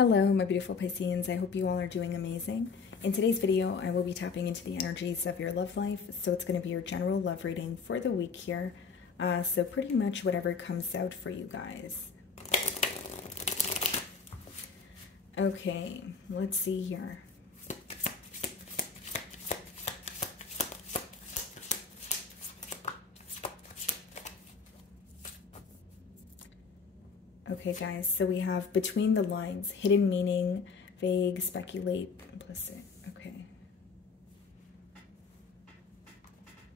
Hello, my beautiful Pisceans. I hope you all are doing amazing. In today's video, I will be tapping into the energies of your love life. So it's going to be your general love reading for the week here. So pretty much whatever comes out for you guys. Okay, let's see here. Okay, guys, so we have between the lines, hidden meaning, vague, speculate, implicit. Okay.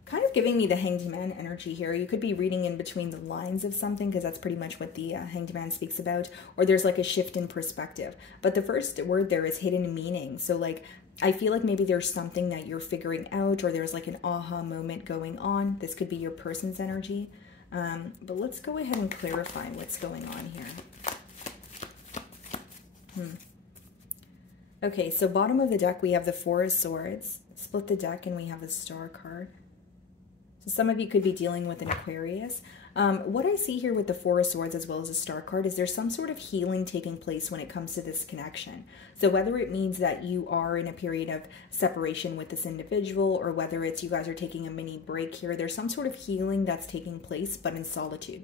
Kind of giving me the Hanged Man energy here. You could be reading in between the lines of something because that's pretty much what the Hanged Man speaks about. Or there's like a shift in perspective. But the first word there is hidden meaning. So like, I feel like maybe there's something that you're figuring out or there's like an aha moment going on. This could be your person's energy. But let's go ahead and clarify what's going on here. Okay, so bottom of the deck, we have the Four of Swords. Split the deck and we have a Star card. So some of you could be dealing with an Aquarius. What I see here with the Four of Swords as well as a Star card is there's some sort of healing taking place when it comes to this connection. So whether it means that you are in a period of separation with this individual or whether it's you guys are taking a mini break here, there's some sort of healing that's taking place but in solitude.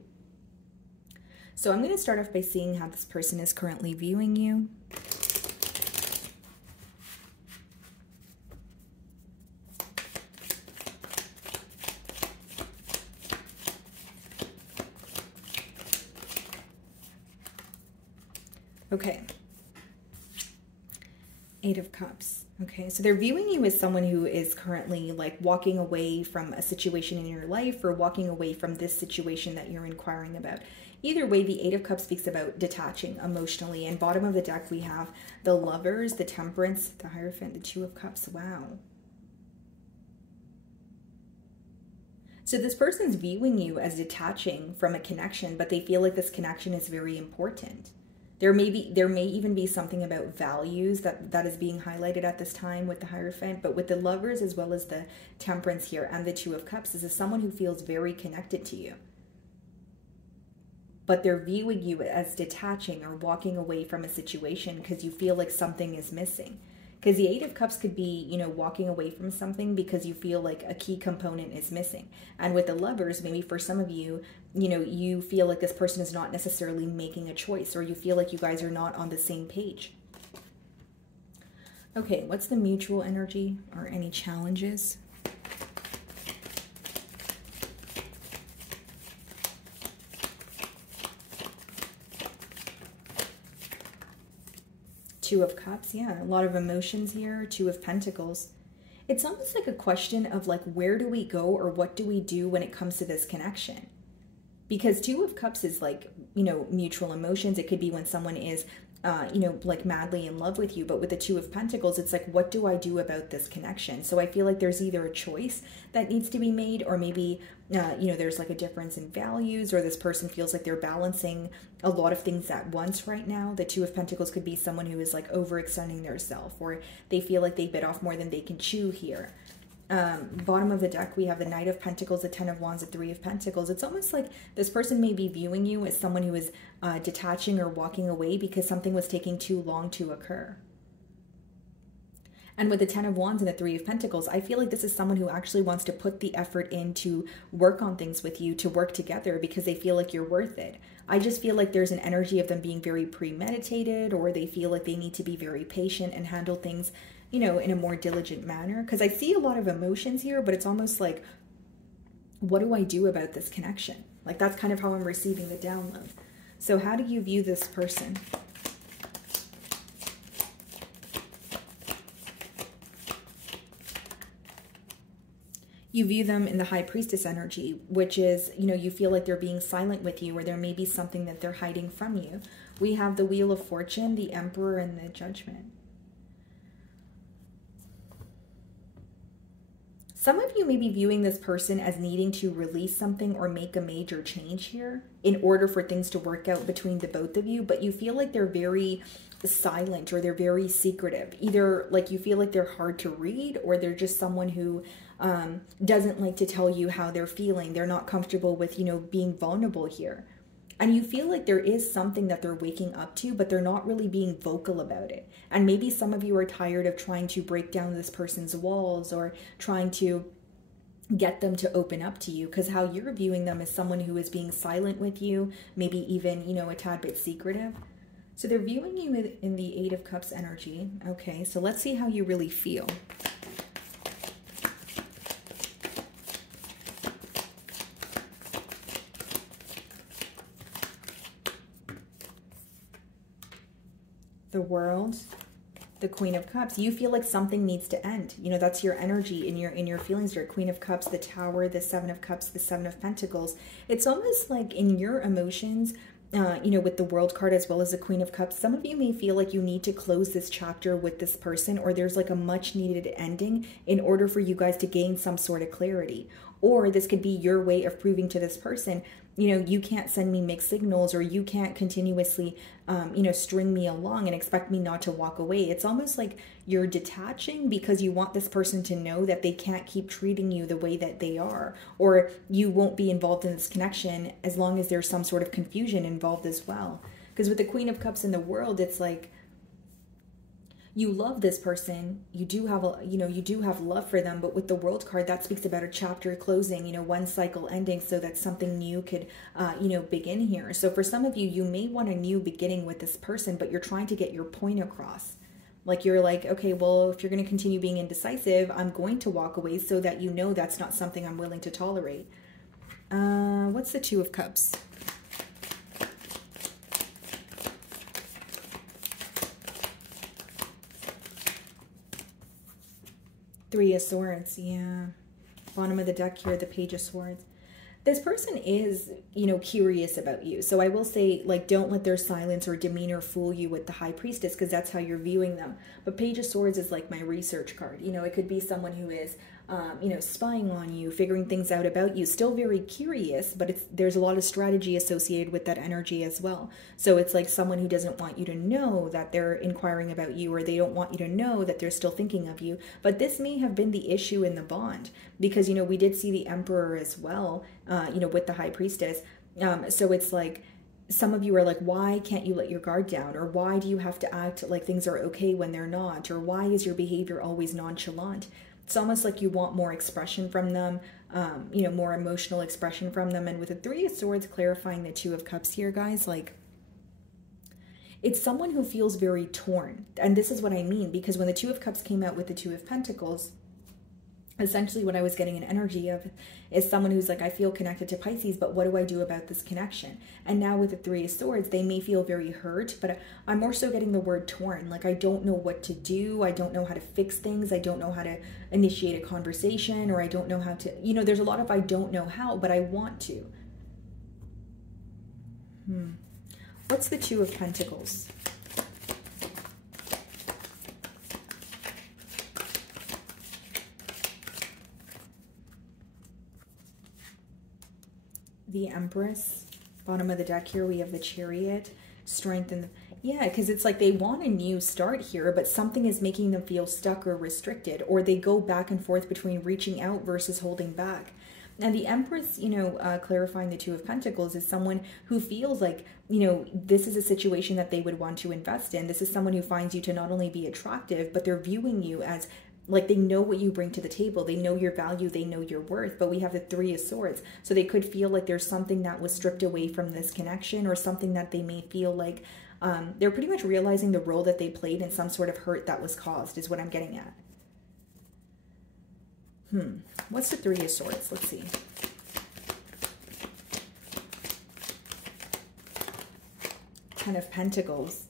So I'm going to start off by seeing how this person is currently viewing you. Okay. Eight of Cups. Okay, so they're viewing you as someone who is currently like walking away from a situation in your life or walking away from this situation that you're inquiring about. Either way, the Eight of Cups speaks about detaching emotionally. And bottom of the deck, we have the Lovers, the Temperance, the Hierophant, the Two of Cups. Wow. So this person's viewing you as detaching from a connection, but they feel like this connection is very important. There may even be something about values that is being highlighted at this time with the Hierophant, but with the Lovers as well as the Temperance here and the Two of Cups, this is someone who feels very connected to you. But they're viewing you as detaching or walking away from a situation because you feel like something is missing. Because the Eight of Cups could be, you know, walking away from something because you feel like a key component is missing. And with the Lovers, maybe for some of you, you know, you feel like this person is not necessarily making a choice or you feel like you guys are not on the same page. Okay, what's the mutual energy or any challenges? Two of Cups, yeah, a lot of emotions here. Two of Pentacles. It's almost like a question of like, where do we go or what do we do when it comes to this connection? Because Two of Cups is like, you know, mutual emotions. It could be when someone is, you know, like madly in love with you. But with the Two of Pentacles, it's like, what do I do about this connection? So I feel like there's either a choice that needs to be made or maybe, you know, there's like a difference in values or this person feels like they're balancing a lot of things at once right now. The Two of Pentacles could be someone who is like overextending themselves or they feel like they bit off more than they can chew here. Bottom of the deck, we have the Knight of Pentacles, the Ten of Wands, the Three of Pentacles. It's almost like this person may be viewing you as someone who is detaching or walking away because something was taking too long to occur. And with the Ten of Wands and the Three of Pentacles, I feel like this is someone who actually wants to put the effort in to work on things with you, to work together because they feel like you're worth it. I just feel like there's an energy of them being very premeditated or they feel like they need to be very patient and handle things, you know, in a more diligent manner. Because I see a lot of emotions here, but it's almost like, what do I do about this connection? Like that's kind of how I'm receiving the download. So how do you view this person? You view them in the High Priestess energy, which is, you know, you feel like they're being silent with you or there may be something that they're hiding from you. We have the Wheel of Fortune, the Emperor, and the Judgment. Some of you may be viewing this person as needing to release something or make a major change here in order for things to work out between the both of you, but you feel like they're very silent or they're very secretive. Either like you feel like they're hard to read or they're just someone who doesn't like to tell you how they're feeling. They're not comfortable with, you know, being vulnerable here. And you feel like there is something that they're waking up to, but they're not really being vocal about it. And maybe some of you are tired of trying to break down this person's walls or trying to get them to open up to you, because how you're viewing them is someone who is being silent with you, maybe even, you know, a tad bit secretive. So they're viewing you in the Eight of Cups energy. Okay, so let's see how you really feel. The World, the Queen of Cups. You feel like something needs to end. You know, that's your energy in your feelings. Your Queen of Cups, the Tower, the Seven of Cups, the Seven of Pentacles. It's almost like in your emotions, you know, with the World card as well as the Queen of Cups, some of you may feel like you need to close this chapter with this person, or there's like a much needed ending in order for you guys to gain some sort of clarity. Or this could be your way of proving to this person, you know, you can't send me mixed signals, or you can't continuously, you know, string me along and expect me not to walk away. It's almost like you're detaching because you want this person to know that they can't keep treating you the way that they are, or you won't be involved in this connection as long as there's some sort of confusion involved as well. Because with the Queen of Cups in the World, it's like, you love this person, you do have you do have love for them, but with the World card, that speaks about a chapter closing, you know, one cycle ending so that something new could, you know, begin here. So for some of you, you may want a new beginning with this person, but you're trying to get your point across. Like you're like, okay, well, if you're going to continue being indecisive, I'm going to walk away so that you know that's not something I'm willing to tolerate. What's the Two of Cups? Three of Swords, yeah. Bottom of the deck here, the Page of Swords. This person is, you know, curious about you. So I will say, like, don't let their silence or demeanor fool you with the High Priestess, because that's how you're viewing them. But Page of Swords is like my research card. You know, it could be someone who is, you know, spying on you, figuring things out about you, still very curious, but there's a lot of strategy associated with that energy as well. So it's like someone who doesn't want you to know that they're inquiring about you, or they don't want you to know that they're still thinking of you. But this may have been the issue in the bond, because, you know, we did see the Emperor as well, you know, with the High Priestess. So it's like, some of you are like, why can't you let your guard down? Or why do you have to act like things are okay when they're not? Or why is your behavior always nonchalant? It's almost like you want more expression from them, you know, more emotional expression from them. And with the Three of Swords clarifying the Two of Cups here, guys, like, it's someone who feels very torn. And this is what I mean, because when the Two of Cups came out with the Two of Pentacles, essentially what I was getting an energy of is someone who's like, I feel connected to Pisces, but what do I do about this connection? And now with the Three of Swords, they may feel very hurt, but I'm more so getting the word torn. Like, I don't know what to do. I don't know how to fix things. I don't know how to initiate a conversation, or I don't know how to, you know, there's a lot of I don't know how, but I want to. What's the Two of Pentacles? The Empress. Bottom of the deck here, we have the Chariot. Strength and yeah, because it's like they want a new start here, but something is making them feel stuck or restricted, or they go back and forth between reaching out versus holding back. And the Empress, you know, clarifying the Two of Pentacles, is someone who feels like, you know, this is a situation that they would want to invest in. This is someone who finds you to not only be attractive, but they're viewing you as, like, they know what you bring to the table. They know your value. They know your worth. But we have the Three of Swords. So they could feel like there's something that was stripped away from this connection, or something that they may feel like they're pretty much realizing the role that they played in some sort of hurt that was caused, is what I'm getting at. What's the Three of Swords? Let's see. Ten of Pentacles.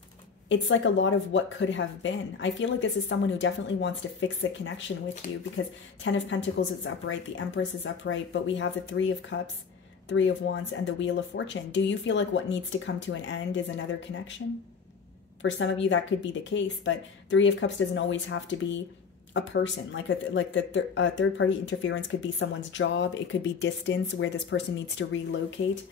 It's like a lot of what could have been. I feel like this is someone who definitely wants to fix the connection with you, because Ten of Pentacles is upright, the Empress is upright, but we have the Three of Cups, Three of Wands, and the Wheel of Fortune. Do you feel like what needs to come to an end is another connection? For some of you, that could be the case, but Three of Cups doesn't always have to be a person. Like the third-party interference could be someone's job. It could be distance, where this person needs to relocate.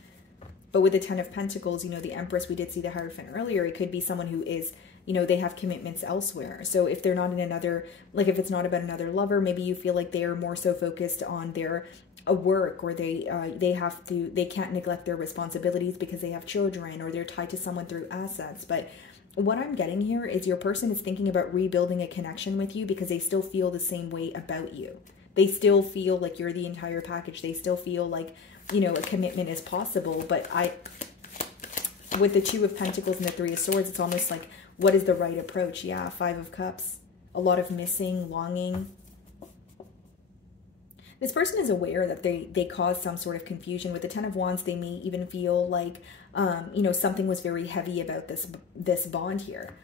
But with the Ten of Pentacles, you know, the Empress, we did see the Hierophant earlier. It could be someone who is, you know, they have commitments elsewhere. So if they're not in another, like if it's not about another lover, maybe you feel like they are more so focused on their a work, or they can't neglect their responsibilities because they have children, or they're tied to someone through assets. But what I'm getting here is your person is thinking about rebuilding a connection with you because they still feel the same way about you. They still feel like you're the entire package. They still feel like, you know, a commitment is possible. But with the Two of Pentacles and the Three of Swords, it's almost like, what is the right approach? Yeah, Five of Cups. A lot of missing, longing. This person is aware that they caused some sort of confusion. With the Ten of Wands, they may even feel like, you know, something was very heavy about this bond here.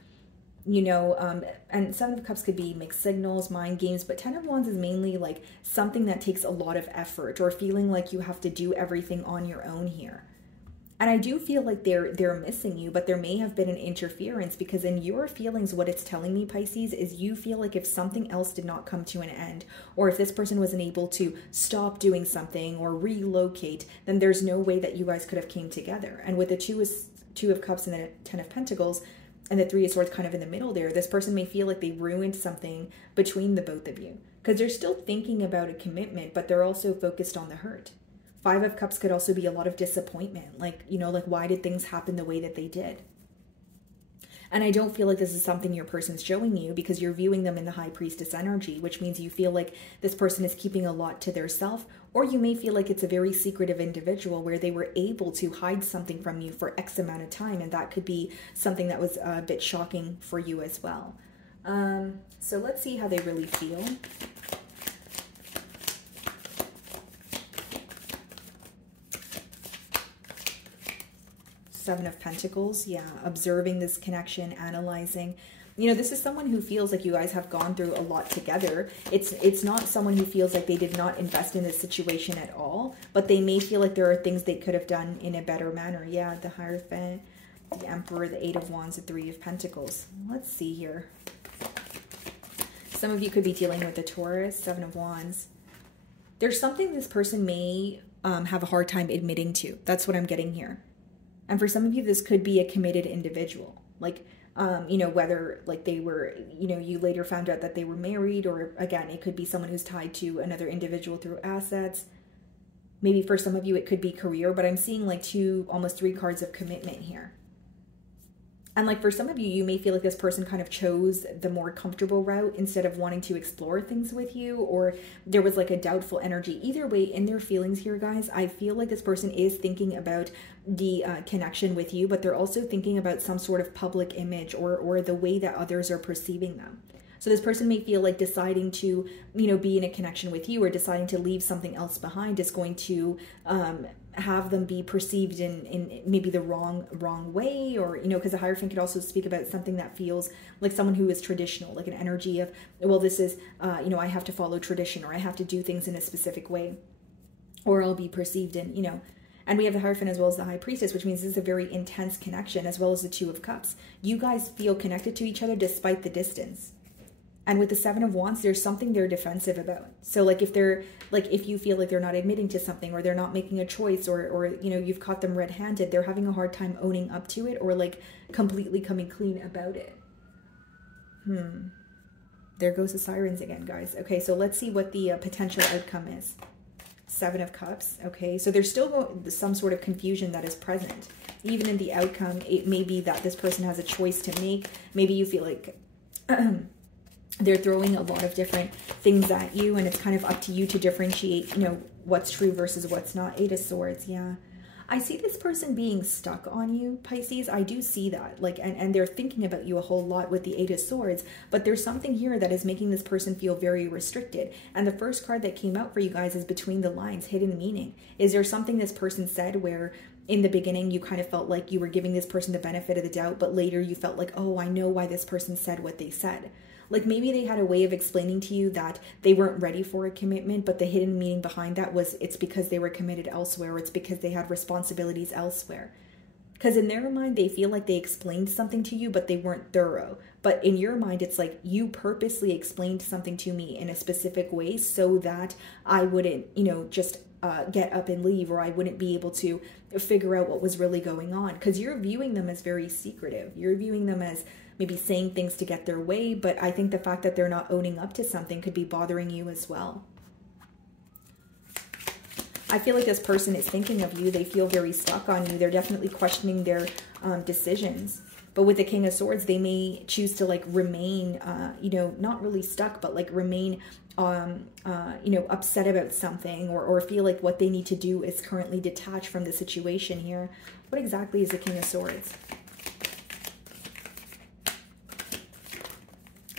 You know, and Seven of Cups could be mixed signals, mind games, but Ten of Wands is mainly like something that takes a lot of effort, or feeling like you have to do everything on your own here. And I do feel like they're missing you, but there may have been an interference, because in your feelings, what it's telling me, Pisces, is you feel like if something else did not come to an end, or if this person wasn't able to stop doing something or relocate, then there's no way that you guys could have came together. And with the Two of Cups and the Ten of Pentacles and the Three of Swords kind of in the middle there, this person may feel like they ruined something between the both of you, because they're still thinking about a commitment, but they're also focused on the hurt. Five of Cups could also be a lot of disappointment. Like, you know, like, why did things happen the way that they did? And I don't feel like this is something your person's showing you, because you're viewing them in the High Priestess energy, which means you feel like this person is keeping a lot to their self, or you may feel like it's a very secretive individual where they were able to hide something from you for X amount of time. And that could be something that was a bit shocking for you as well. So let's see how they really feel. Seven of Pentacles, yeah, observing this connection, analyzing. You know, this is someone who feels like you guys have gone through a lot together. It's not someone who feels like they did not invest in this situation at all, but they may feel like there are things they could have done in a better manner. Yeah, the Hierophant, the Emperor, the Eight of Wands, the Three of Pentacles. Let's see here. Some of you could be dealing with the Taurus, Seven of Wands. There's something this person may have a hard time admitting to. That's what I'm getting here. And for some of you, this could be a committed individual. Like, you know, whether like they were, you know, you later found out that they were married, or again, it could be someone who's tied to another individual through assets. Maybe for some of you, it could be career, but I'm seeing like almost three cards of commitment here. And like for some of you, you may feel like this person kind of chose the more comfortable route instead of wanting to explore things with you, or there was like a doubtful energy. Either way, in their feelings here, guys, I feel like this person is thinking about the connection with you, but they're also thinking about some sort of public image or the way that others are perceiving them. So this person may feel like deciding to, you know, be in a connection with you, or deciding to leave something else behind is going to have them be perceived in maybe the wrong way, or, you know, because the Hierophant could also speak about something that feels like someone who is traditional, like an energy of, well, this is, you know, I have to follow tradition, or I have to do things in a specific way, or I'll be perceived in, you know. And we have the Hierophant as well as the High Priestess, which means this is a very intense connection, as well as the Two of Cups. You guys feel connected to each other despite the distance. And with the Seven of Wands, there's something they're defensive about. So like if you feel like they're not admitting to something, or they're not making a choice, or you know, you've caught them red-handed, they're having a hard time owning up to it, or like completely coming clean about it. There goes the sirens again, guys. Okay, so let's see what the potential outcome is. Seven of Cups. Okay, so there's still some sort of confusion that is present. Even in the outcome, it may be that this person has a choice to make. Maybe you feel like they're throwing a lot of different things at you, and it's kind of up to you to differentiate, you know, what's true versus what's not. Eight of Swords, yeah. I see this person being stuck on you, Pisces. I do see that. Like, and they're thinking about you a whole lot with the Eight of Swords, but there's something here that is making this person feel very restricted. And the first card that came out for you guys is Between the Lines, Hidden Meaning. Is there something this person said where in the beginning you kind of felt like you were giving this person the benefit of the doubt, but later you felt like, oh, I know why this person said what they said? Like maybe they had a way of explaining to you that they weren't ready for a commitment, but the hidden meaning behind that was it's because they were committed elsewhere, or it's because they had responsibilities elsewhere. Because in their mind, they feel like they explained something to you, but they weren't thorough. But in your mind, it's like you purposely explained something to me in a specific way so that I wouldn't, you know, just get up and leave, or I wouldn't be able to figure out what was really going on. Because you're viewing them as very secretive. You're viewing them as maybe saying things to get their way, but I think the fact that they're not owning up to something could be bothering you as well. I feel like this person is thinking of you. They feel very stuck on you. They're definitely questioning their decisions. But with the King of Swords, they may choose to like remain, you know, not really stuck, but like remain, you know, upset about something, or feel like what they need to do is currently detached from the situation here. What exactly is the King of Swords?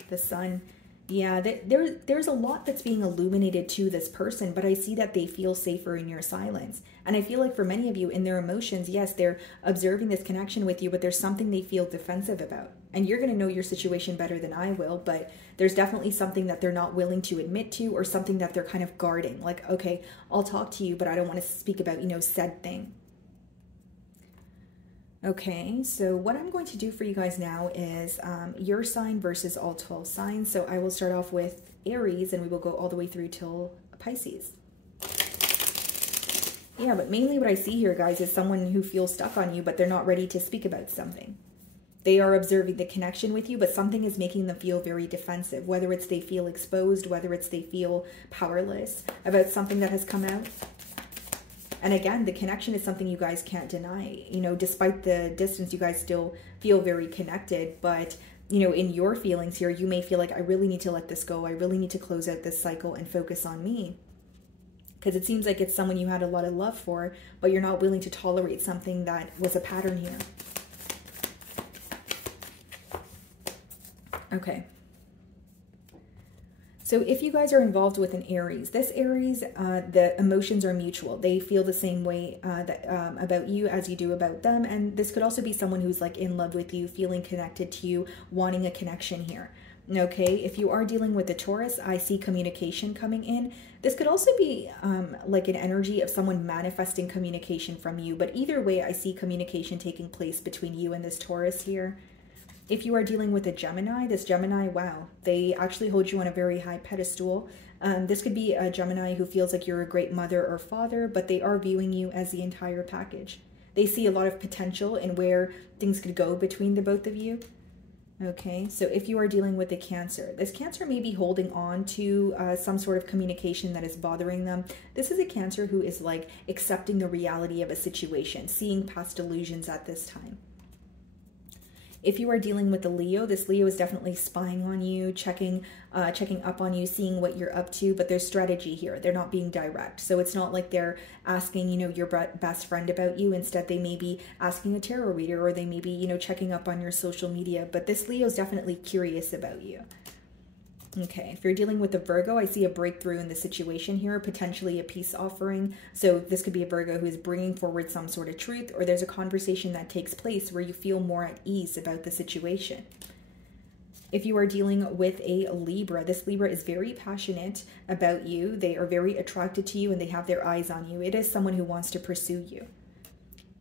The Sun. Yeah, there's a lot that's being illuminated to this person, but I see that they feel safer in your silence. And I feel like for many of you in their emotions, yes, they're observing this connection with you, but there's something they feel defensive about. And you're going to know your situation better than I will, but there's definitely something that they're not willing to admit to, or something that they're kind of guarding. Like, okay, I'll talk to you, but I don't want to speak about, you know, said thing. Okay, so what I'm going to do for you guys now is your sign versus all 12 signs. So I will start off with Aries, and we will go all the way through till Pisces. Yeah, but mainly what I see here, guys, is someone who feels stuck on you, but they're not ready to speak about something. They are observing the connection with you, but something is making them feel very defensive, whether it's they feel exposed, whether it's they feel powerless about something that has come out. And again, the connection is something you guys can't deny. You know, despite the distance, you guys still feel very connected. But, you know, in your feelings here, you may feel like, I really need to let this go. I really need to close out this cycle and focus on me. Because it seems like it's someone you had a lot of love for, but you're not willing to tolerate something that was a pattern here. Okay. So if you guys are involved with an Aries, this Aries, the emotions are mutual. They feel the same way about you as you do about them. And this could also be someone who's like in love with you, feeling connected to you, wanting a connection here. Okay, if you are dealing with a Taurus, I see communication coming in. This could also be like an energy of someone manifesting communication from you. But either way, I see communication taking place between you and this Taurus here. If you are dealing with a Gemini, this Gemini, wow, they actually hold you on a very high pedestal. This could be a Gemini who feels like you're a great mother or father, but they are viewing you as the entire package. They see a lot of potential in where things could go between the both of you. Okay, so if you are dealing with a Cancer, this Cancer may be holding on to some sort of communication that is bothering them. This is a Cancer who is like accepting the reality of a situation, seeing past illusions at this time. If you are dealing with a Leo, this Leo is definitely spying on you, checking up on you, seeing what you're up to, but there's strategy here. They're not being direct. So it's not like they're asking, you know, your best friend about you. Instead, they may be asking a tarot reader, or they may be, you know, checking up on your social media. But this Leo is definitely curious about you. Okay, if you're dealing with a Virgo, I see a breakthrough in the situation here, potentially a peace offering. So this could be a Virgo who is bringing forward some sort of truth, or there's a conversation that takes place where you feel more at ease about the situation. If you are dealing with a Libra, this Libra is very passionate about you. They are very attracted to you, and they have their eyes on you. It is someone who wants to pursue you.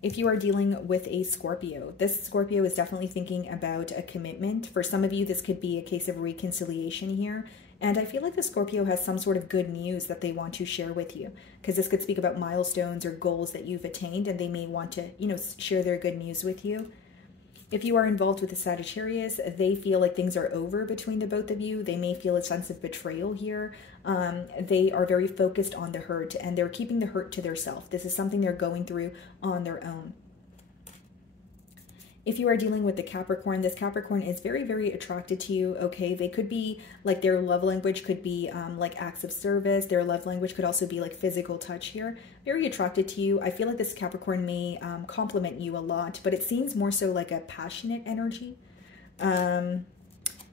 If you are dealing with a Scorpio, this Scorpio is definitely thinking about a commitment. For some of you, this could be a case of reconciliation here. And I feel like the Scorpio has some sort of good news that they want to share with you, because this could speak about milestones or goals that you've attained, and they may want to, you know, share their good news with you. If you are involved with a Sagittarius, they feel like things are over between the both of you. They may feel a sense of betrayal here. They are very focused on the hurt, and they're keeping the hurt to themselves. This is something they're going through on their own. If you are dealing with the Capricorn, this Capricorn is very, very attracted to you, okay? They could be, like, their love language could be, like, acts of service. Their love language could also be, like, physical touch here. Very attracted to you. I feel like this Capricorn may compliment you a lot, but it seems more so like a passionate energy.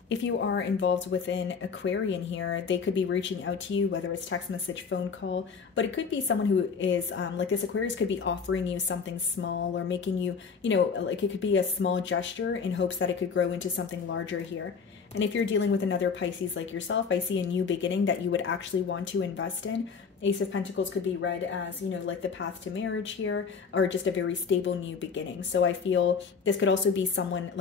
If you are involved with an Aquarian here, they could be reaching out to you, whether it's text message, phone call, but it could be someone who is, like this Aquarius could be offering you something small, or making you, you know, like it could be a small gesture in hopes that it could grow into something larger here. And if you're dealing with another Pisces like yourself, I see a new beginning that you would actually want to invest in. Ace of Pentacles could be read as, you know, like the path to marriage here, or just a very stable new beginning. So I feel this could also be someone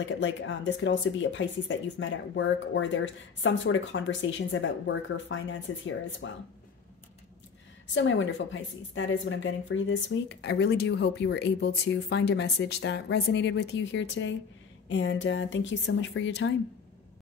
this could also be a Pisces that you've met at work, or there's some sort of conversations about work or finances here as well. So my wonderful Pisces, that is what I'm getting for you this week. I really do hope you were able to find a message that resonated with you here today. And thank you so much for your time.